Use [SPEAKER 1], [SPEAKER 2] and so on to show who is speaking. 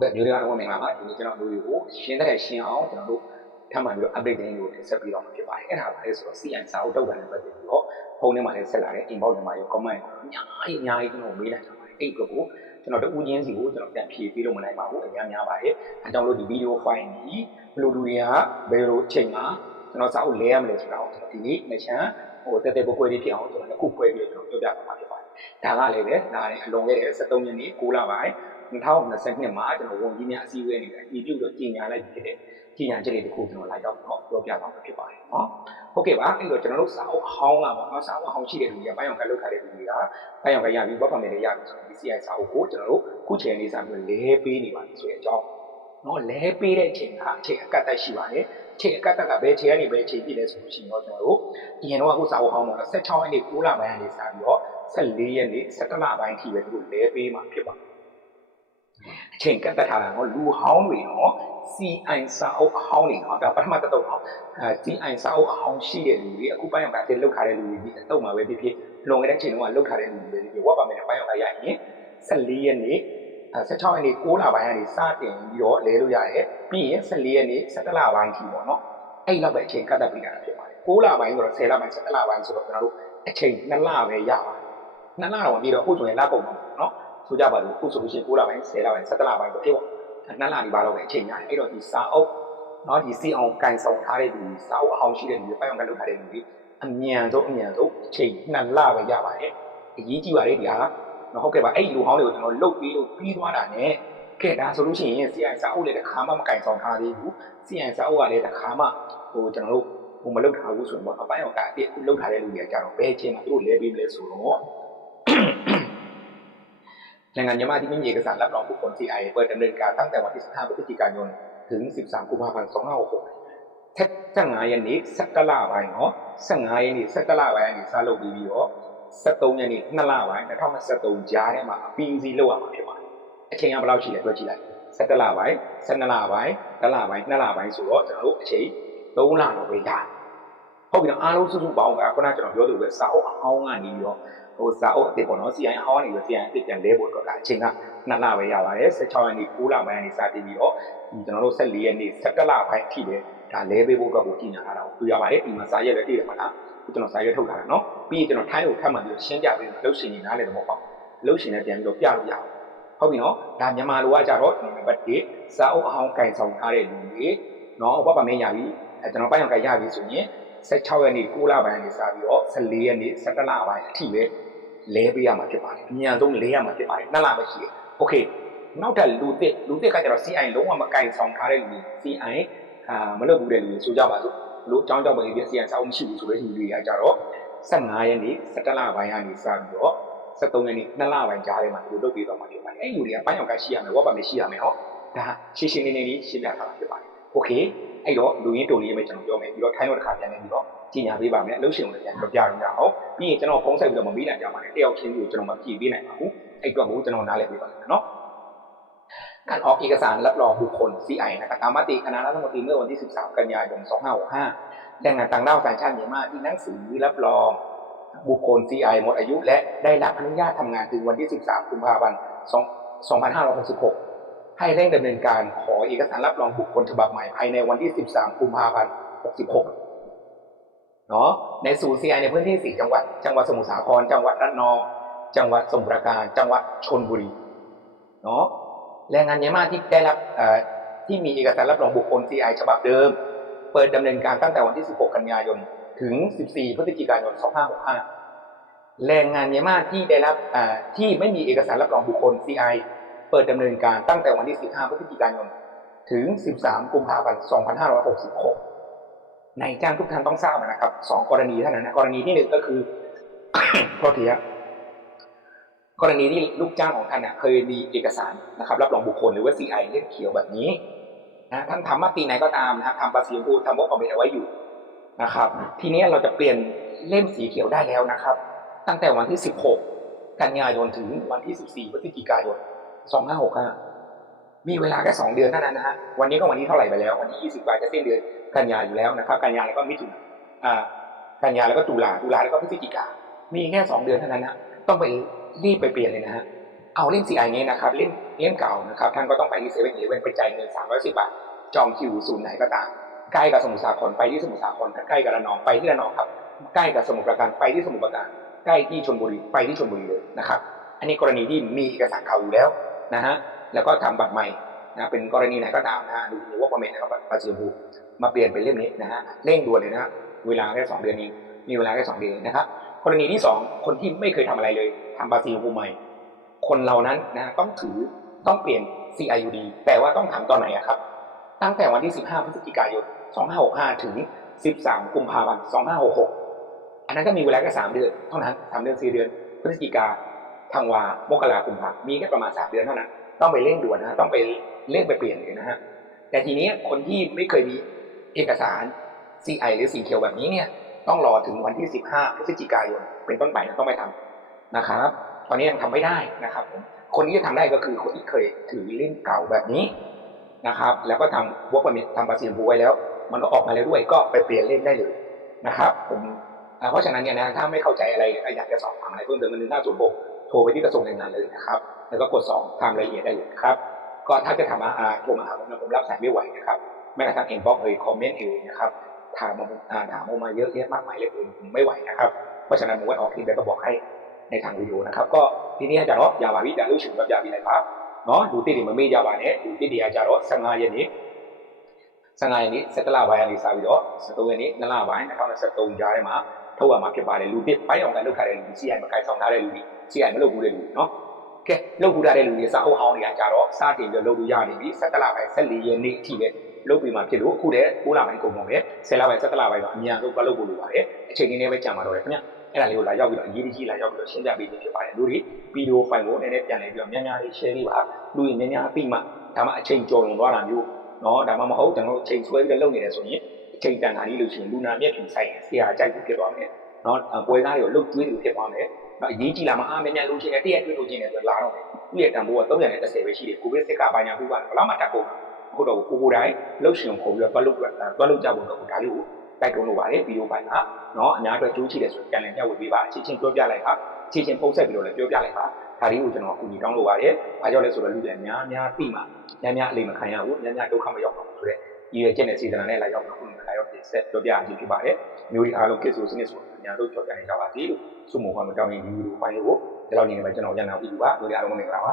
[SPEAKER 1] ဟုတ်ကဲ့မျိုးတွေကတော့မင်္ဂလာပါဒီနေ့ကျွန်တော်တို့ကိုရှင်းတဲ့ရှင်းအောင်ကျွန်တော်တို့ထပ်မံပြီးတော့ update တွေကိုတင်ဆက်ပြီးတော့မှာဖြစ်ပါတယ်အဲ့ဒါပါလဲဆိုတော့ CN စာအုပ်တုတ်တာနဲ့ပတ်သက်ပြီးတော့ဖုန်းထဲမှာလည်းဆက်လာတဲ့ inbox ထဲမှာရော comment တွေအများကြီးအများကြီးကျွန်တော်မေးလိုက်ကြပါတယ်အဲ့အတွက်ကိုကျွန်တော်တူချင်းစီကိုကျွန်တော်ပြန်ဖြေပေးလို့မနိုင်ပါဘူးအများများပါတယ်အဲကြောင့်လို့ဒီ video file ကြီးဘယ်လိုလူတွေကဘယ်လိုအချိန်မှာကျွန်တော်စာအုပ်လဲရမလဲဆိုတာကိုကျွန်တော်ဒီနေ့မချမ်းဟိုတက်တက်ပွဲပွဲလေးဖြစ်အောင်ကျွန်တော်အခုပွဲပြီးတော့ကျွန်တော်ပြောပြပါမှာဖြစ်ပါတယ်ဒါကလည်းပဲဒါလည်းအလွန်ခဲ့တဲ့73ရက်နေ့9လပိုင်း 2022မှာကျွန်တော်ဝန်ကြီးများအစည်းအဝေးနေတယ်ဒီပြုတော့ကြီးညာလိုက်ဖြစ်တဲ့ကြီးညာချက်တွေတခုကျွန်တော်လိုက်တော့တော့ပြောပြပါမှာဖြစ်ပါတယ်เนาะဟုတ်ကဲ့ပါအဲ့တော့ကျွန်တော်တို့စာအုပ်အဟောင်းကပေါ့เนาะစာအုပ်အဟောင်းရှိတဲ့လူတွေကပိုင်းအောင်ကလောက်ထားတဲ့လူတွေကပိုင်းအောင်ကရပြီးဘတ်ပါမယ်လည်းရပြီဆိုတော့ဒီ CI စာအုပ်ကိုကျွန်တော်တို့ခုချိန်လေးစာပြီးလဲပေးနေပါပြီဆိုတဲ့အကြောင်းเนาะလဲပေးတဲ့အချိန်ကအချိန်အကတ်တက်ရှိပါတယ်အချိန်အကတ်တက်ကဘယ်ချိန်ကနေဘယ်ချိန်ပြည့်လဲဆိုလို့ရှိရင်တော့ကျွန်တော်တို့အရင်တော့အခုစာအုပ်ဟောင်းမှာ16ရက်နေ့9လပိုင်းကနေစပြီးတော့14ရက်နေ့17လပိုင်းအထိပဲသူတို့လဲပေးမှာဖြစ်ပါတယ် အချိန်ကတ်သက်ထားတာတော့လူဟောင်းတွေတော့ CI စာအုပ်အဟောင်းတွေတော့ဒါပထမတစ်တုပ်အောင်အဲ CI စာအုပ်အဟောင်းရှိတဲ့လူတွေအခုပိုင်းအောင်ကတည်းကလောက်ထားတဲ့လူတွေဒီအတုပ်မှာပဲဖြစ်ဖြစ်လွန်ခဲ့တဲ့အချိန်တုန်းကလောက်ထားတဲ့လူတွေဒီဝက်ပါမယ်နဲ့ပိုင်းအောင်ကရရင်14ရက်နေ့အဲ16ရက်နေ့6လပိုင်းကနေစတင်ပြီးတော့လဲလို့ရတယ်ပြီးရင်14ရက်နေ့17လပိုင်းထိပေါ့နော်အဲ့လောက်ပဲအချိန်ကတ်သက်ပေးတာဖြစ်ပါတယ်6လပိုင်းဆိုတော့10လပိုင်း17လပိုင်းဆိုတော့ကျွန်တော်တို့အချိန်2လပဲရပါတယ်2လတော့ပြီးတော့အခုဆိုရင်လကုန်ပါနော် ဆိုကြပါစို့ခုဆိုလို့ရှိရင်9လပိုင်း10လပိုင်း17လပိုင်းပေါ့အေးပေါ့နှစ်လနေပါတော့ပဲအချိန်များတယ်အဲ့တော့ဒီစာအုပ်နော်ဒီစီအောင်ကန်ဆောင်ထားတဲ့လူစာအုပ်အောင်ရှိတဲ့လူပိုင်အောင်ကလုပ်ထားတဲ့လူတွေအမြန်ဆုံးအမြန်ဆုံးအချိန်နှစ်လပဲရပါတယ်အရေးကြီးပါတယ်ဒီဟာနော်ဟုတ်ကဲ့ပါအဲ့ဒီလူဟောင်းတွေကိုကျွန်တော်လုတ်ပြီးလို့ပြီးသွားတာ ਨੇ ကဲဒါဆိုလို့ရှိရင်စီအိုင်စာအုပ်လည်းတစ်ခါမှမကန်ဆောင်ထားသေးဘူးစီအိုင်စာအုပ်ကလည်းတစ်ခါမှဟိုကျွန်တော်တို့ဟိုမလုတ်ထားဘူးဆိုရင်ပေါ့အပိုင်းအောင်ကအစ်စ်လုတ်ထားတဲ့လူတွေကကြတော့ဘယ်အချိန်မှသူတို့လဲပေးမလဲဆိုတော့ နိုင်ငံမြန်မာที่ไม่มีเอกสารรับรองบุคคล CI เปิดดำเนินการตั้งแต่วันที่ 15 พฤศจิกายน ถึง 13 กุมภาพันธ์ 2566ထက်15ရက်နေ့17လပိုင်းเนาะ15ရက်နေ့17လပိုင်းကနေစလုပ်ပြီးပြီးတော့73ရက်နေ့2လပိုင်း2023ကြားထဲမှာအပြီးစီးလုပ်ရမှာဖြစ်ပါတယ်အချိန်ကဘယ်လောက်ရှိလဲတွက်ကြည့်လိုက်17လပိုင်း12လပိုင်း1လပိုင်း2လပိုင်းဆိုတော့ကျွန်တော်တို့အချိန်3လတော့ပဲရတယ် ဟုတ်ပြီနော်အားလုံးစုစုပေါင်းကခုနကကျွန်တော်ပြောသလိုပဲစာအုပ်အဟောင်းကနေပြီးတော့ဟိုစာအုပ်အစ်စ်ပေါ့နော် CI အဟောင်းနေပြီး CI အစ်စ်ပြန်လဲဖို့အတွက်ကအချိန်က2လပဲရပါတယ်16ရက်နေ့9လပိုင်းကနေစတင်ပြီးတော့ဒီကျွန်တော်တို့14ရက်နေ့17လပိုင်းအထိပဲဒါလဲပေးဖို့အတွက်ကိုကြီးညာထားတာကိုတွေ့ရပါတယ်ဒီမှာစာရက်လည်းတည်တယ်မလားခုကျွန်တော်စာရက်ထုတ်ထားတာနော်ပြီးရင်ကျွန်တော်ထိုင်းကိုထပ်မှန်ပြီးရှင်းပြပေးလို့ရှင်နေနားလည်းတော့ပေါ့လို့ရှင်လည်းပြန်ပြီးတော့ပြလို့ရအောင်ဟုတ်ပြီနော်ဒါမြန်မာလိုကကြတော့နံပါတ်1စာအုပ်အဟောင်းကင်ဆောင်ထားတဲ့လူတွေနော်ဘာပါမင်းရပြီအဲကျွန်တော်ပိုင်းအောင်ကင်ရပြီဆိုရင် 16ရက်နေ့9လပိုင်းကနေစပြီးတော့14ရက်နေ့17လပိုင်းအထိပဲလဲပေးရမှာဖြစ်ပါတယ်အမြန်ဆုံးလဲရမှာဖြစ်ပါတယ်နှစ်လပဲရှိတယ်โอเคနောက်ထပ်လူသစ်လူသစ်ကကျတော့ CI လုံးဝမကင်ဆောင်ထားတဲ့လူတွေ CI အာမလုပ်ဘူးတဲ့လူတွေဆိုကြပါစို့လို့အကြောင်းကြောင့်ပဲဒီ CI စာအုပ်မရှိဘူးဆိုတဲ့လူတွေကကြတော့15ရက်နေ့17လပိုင်းကနေစပြီးတော့73ရက်နေ့2လပိုင်းကြားထဲမှာဒီလိုလုပ်ပြီးတော့မှာဖြစ်ပါတယ်အဲ့လူတွေကပိုင်းအောင်ကရှိရမယ်ဝတ်ပါမယ်ရှိရမယ်ဟောဒါရှင်းရှင်းလင်းလင်းလေးရှင်းပြထားတာဖြစ်ပါတယ်โอเค အဲ့တော့လူရင်းတုံလေးပဲကျွန်တော်ပြောမယ်ပြီးတော့ထိုင်းတော့တစ်ခါပြန်နေပြီးတော့ကြီးညာပေးပါမယ်အလုပ်ရှင်ကိုလည်းပြန်ပြောပြရအောင်ပြီးရင်ကျွန်တော်ဖုန်းဆက်ပြီးတော့မမေးနိုင်ကြပါနဲ့တယောက်ချင်းစီကိုကျွန်တော်မဖြည့်ပေးနိုင်ပါဘူးအဲ့တော့ကိုကျွန်တော်နားလည်ပေးပါမယ်နော်การออกเอกสารรับรองบุคคล CI นะครับตามมติคณะรัฐมนตรีเมื่อวันที่ 13 กันยายน 2565แรงงานต่างด้าวสัญชาติเมียนมาที่หนังสือรับรองบุคคล CI หมดอายุ และได้รับอนุญาตทำงานถึงวันที่ 13 กุมภาพันธ์ 2566 ให้เร่งดำเนินการขอเอกสารรับรองบุคคลฉบับใหม่ภายในวันที่ 13 กุมภาพันธ์ 66 เนาะในศูนย์ CI ในพื้นที่ 4 จังหวัด จังหวัดสมุทรสาคร จังหวัดระนอง จังหวัดสมุทรปราการ จังหวัดชนบุรี เนาะแรงงานเมียนมาที่ได้รับที่มีเอกสารรับรองบุคคล CI ฉบับเดิม เปิดดำเนินการตั้งแต่วันที่ 16 กันยายน ถึง 14 พฤศจิกายน 2565 แรงงานเมียนมาที่ได้รับที่ไม่มีเอกสารรับรองบุคคล CI เปิดดำเนินการตั้งแต่วันที่ 15 พฤศจิกายน ถึง 13 กุมภาพันธ์ 2566 ในจ้างทุกท่านต้องทราบนะครับสองกรณีเท่านั้นนะกรณีที่หนึ่งก็คือโทษทีครับกรณีที่ลูกจ้างของท่านน่ะเคยมีเอกสารนะครับ รับรองบุคคลหรือว่า CI เล่มเขียวแบบนี้นะท่านทำมาตีไหนก็ตามนะครับทำภาษีพูทำวบเอาไว้อยู่นะครับ ทีนี้เราจะเปลี่ยนเล่มสีเขียวได้แล้วนะครับ ตั้งแต่วันที่ 16 กันยายนถึงวันที่ 14พฤศจิกายน 2565มีเวลาแค่สองเดือนเท่านั้นนะฮะวันนี้ก็วันนี้เท่าไหร่ไปแล้ว วันที่20กว่าจะสิ้นเดือนกันยาอยู่แล้วนะครับ กันยาแล้วก็มิถุนอ่ากันยาแล้วก็ตุลาตุลาแล้วก็พฤศจิกา มีแค่สองเดือนเท่านั้นนะต้องไปรีบไปเปลี่ยนเลยนะฮะเอาเล่ม CI นี้นะครับเล่มเล่มเก่านะครับท่านก็ต้องไปที่เซเว่นอีเลเว่นไปจ่ายเงิน310บาทจองคิวศูนย์ไหนก็ตามใกล้กับสมุทรสาครไปที่สมุทรสาครใกล้กับระนองไปที่ระนองครับ ใกล้กับสมุทรปราการไปที่สมุทรปราการใกล้ที่ชลบุรีไปที่ชลบุรีเลยนะครับ อันนี้กรณีที่มีเอกสารเก่าอยู่แล้ว นะฮะแล้วก็ทำบัตรใหม่นะเป็นกรณีไหนก็ตามนะฮะดูหรือว่าคอมเมนต์นะครับบัตรประชาชนมาเปลี่ยนเป็นเล่มนี้นะฮะเร่งด่วนเลยนะฮะเวลาแค่สองเดือนเองมีเวลาแค่สองเดือนนะครับกรณีที่สองคนที่ไม่เคยทำอะไรเลยทำภาษีภูใหม่ คนเหล่านั้นนะต้องถือต้องเปลี่ยน CIUD แต่ว่าต้องทำตอนไหนอะครับ ตั้งแต่วันที่ 15 พฤศจิกายน 2565 ถึง 13 กุมภาพันธ์ 2566 อันนั้นก็มีเวลาแค่3เดือนเท่านั้น3เดือน 4 เดือน พฤศจิกา ธันวามกราคมพามีแค่ประมาณ3เดือนเท่านั้น ต้องไปเร่งด่วนนะต้องไปเร่งไปเปลี่ยนเลยนะฮะแต่ทีนี้คนที่ไม่เคยมีเอกสาร CI หรือสีเขียวแบบนี้เนี่ยต้องรอถึงวันที่ 15พฤศจิกายนเป็นต้นไปนะต้องไปทำนะครับ ตอนนี้ยังทำไม่ได้นะครับผมคนที่จะทำได้ก็คือคนที่เคยถือเล่มเก่าแบบนี้นะครับ แล้วก็ทำวอล์กมิทำภาษีบูไว้แล้ว มันก็ออกมาแล้วด้วยก็ไปเปลี่ยนเล่มได้เลยนะครับ ผมเพราะฉะนั้นเนี่ยนะถ้าไม่เข้าใจอะไรออยากจะสอบถามอะไรเพิ่มเติมมันหนึ่งห้าศูนย์หก โทรไปที่กระทรวงแรงงานเลยนะครับ แล้วก็กดสองทำรายละเอียดได้เลยครับ ก็ถ้าจะทำอาอาโทรมาหาผมนะผมรับสายไม่ไหวนะครับแม้กระทั่งเอ็นบ็อกเอ่ยคอมเมนต์เอ่นะครับถามมาถามมาเยอะแยะมากมายเลยผมไม่ไหวนะครับเพราะฉะนั้นผมก็ออกทีมแล้วก็บอกให้ในทางวิดีโอนะครับ ก็ทีนี้อาจารย์เนาะยาวาวิจารุชุนกับยาวิไลรับเนาะดูที่ดิมันมียาวาเนี่ยดูที่ดีอาจารย์สังหายนี้สังหานี้เสตลาวายนิสาวิโรสตูนี้นั่นละวายนะครับสตูยาเด้มาทั่วมาเก็บไปเลูปที่ไปออกกันดูใครเลยชี้อห้มาใครสองนาเลูปนี้ ကြီးရမလုပ်ဘူးတဲ့လူနော်ကဲလုပ်ဘူးတဲ့လူတွေစာအုပ်ဟောင်းတွေကကြတော့စတင်ပြီးလုပ်လို့ရနေပြီ17လပိုင်း14ရက်နေ့အထိပဲလုပ်ပြီးမှဖြစ်လို့အခုတည်း9လပိုင်းကုန်ပါပဲ10လပိုင်း17လပိုင်းတော့အများဆုံးပတ်လုပ်ဖို့လိုပါတယ်အချိန်ကြီးနဲ့ပဲကြာမှာတော့တယ်ခင်ဗျအဲ့ဒါလေးကိုလာရောက်ပြီးတော့အရေးကြီးလာရောက်ပြီးတော့ရှင်းပြပေးနေဖြစ်ပါတယ်လူတွေဗီဒီယိုဖိုင်ကိုနည်းနည်းပြန်လည်ပြီးတော့များများလေး share လေးပါလူတွေများများအသိမှဒါမှအချိန်ကျော်လွန်သွားတာမျိုးနော်ဒါမှမဟုတ်ကျွန်တော်တို့အချိန်ဆွဲပြီးတော့လုပ်နေတယ်ဆိုရင်အချိန်တန်တာကြီးလို့ရှိရင်လူနာမျက်ပြင်ဆိုင်ရင်ဆရာကြိုက်ပြီးဖြစ်သွားမယ်နော်ပွဲသားတွေကိုလှုပ်ကျွေးလို့ဖြစ်သွားမယ် နော်အရေးကြီးလာမှာအားမမြန်လို့ချင်းတယ်တရက်တွေ့လို့ချင်းတယ်ဆိုတော့လာတော့သူ့ရဲ့တန်ဖိုးက330ပဲရှိတယ်ကိုဗစ်စစ်ကဘာညာဘူးကဘလောက်မှတက်ကုန်ဟုတ်တော့ကိုကိုတိုင်းလှုပ်ရှင်ကိုခေါ်ပြီးတော့တွက်လို့တွက်လို့ကြဖို့တော့ဒါလေးကိုတိုက်တွန်းလို့ပါတယ်ဗီဒီယိုပိုင်းကနော်အများအတွက်ကြိုးချီတယ်ဆိုပြန်လည်ပြဝေပေးပါအချင်းချင်းပြောပြလိုက်ပါအချင်းချင်းပုံဆက်ပြီးတော့လည်းပြောပြလိုက်ပါဒါလေးကိုကျွန်တော်အကူအညီတောင်းလို့ပါတယ်။အားကြောင့်လဲဆိုတော့လူတွေအများများသိမှာများများအလေးမခံရဘူးများများဒုက္ခမရောက်ပါဘူးဆိုတဲ့ ဒီရဲ့ကျင့်တဲ့စေတနာနဲ့လာရောက်တော့ခုနကလာရောက်ပြဆက်ပြောပြခြင်းဖြစ်ပါတယ်မျိုးဒီအားလုံးကိစ္စစနစ်ဆိုအများတို့ကြော်ပြနေကြပါစေလို့စုမုံကမတောင်းရင်ဒီလိုပိုင်းလေးကိုဒီလောက်နေနေပဲကျွန်တော်ရန်နာပြီးပါမျိုးဒီအားလုံးမင်္ဂလာပါ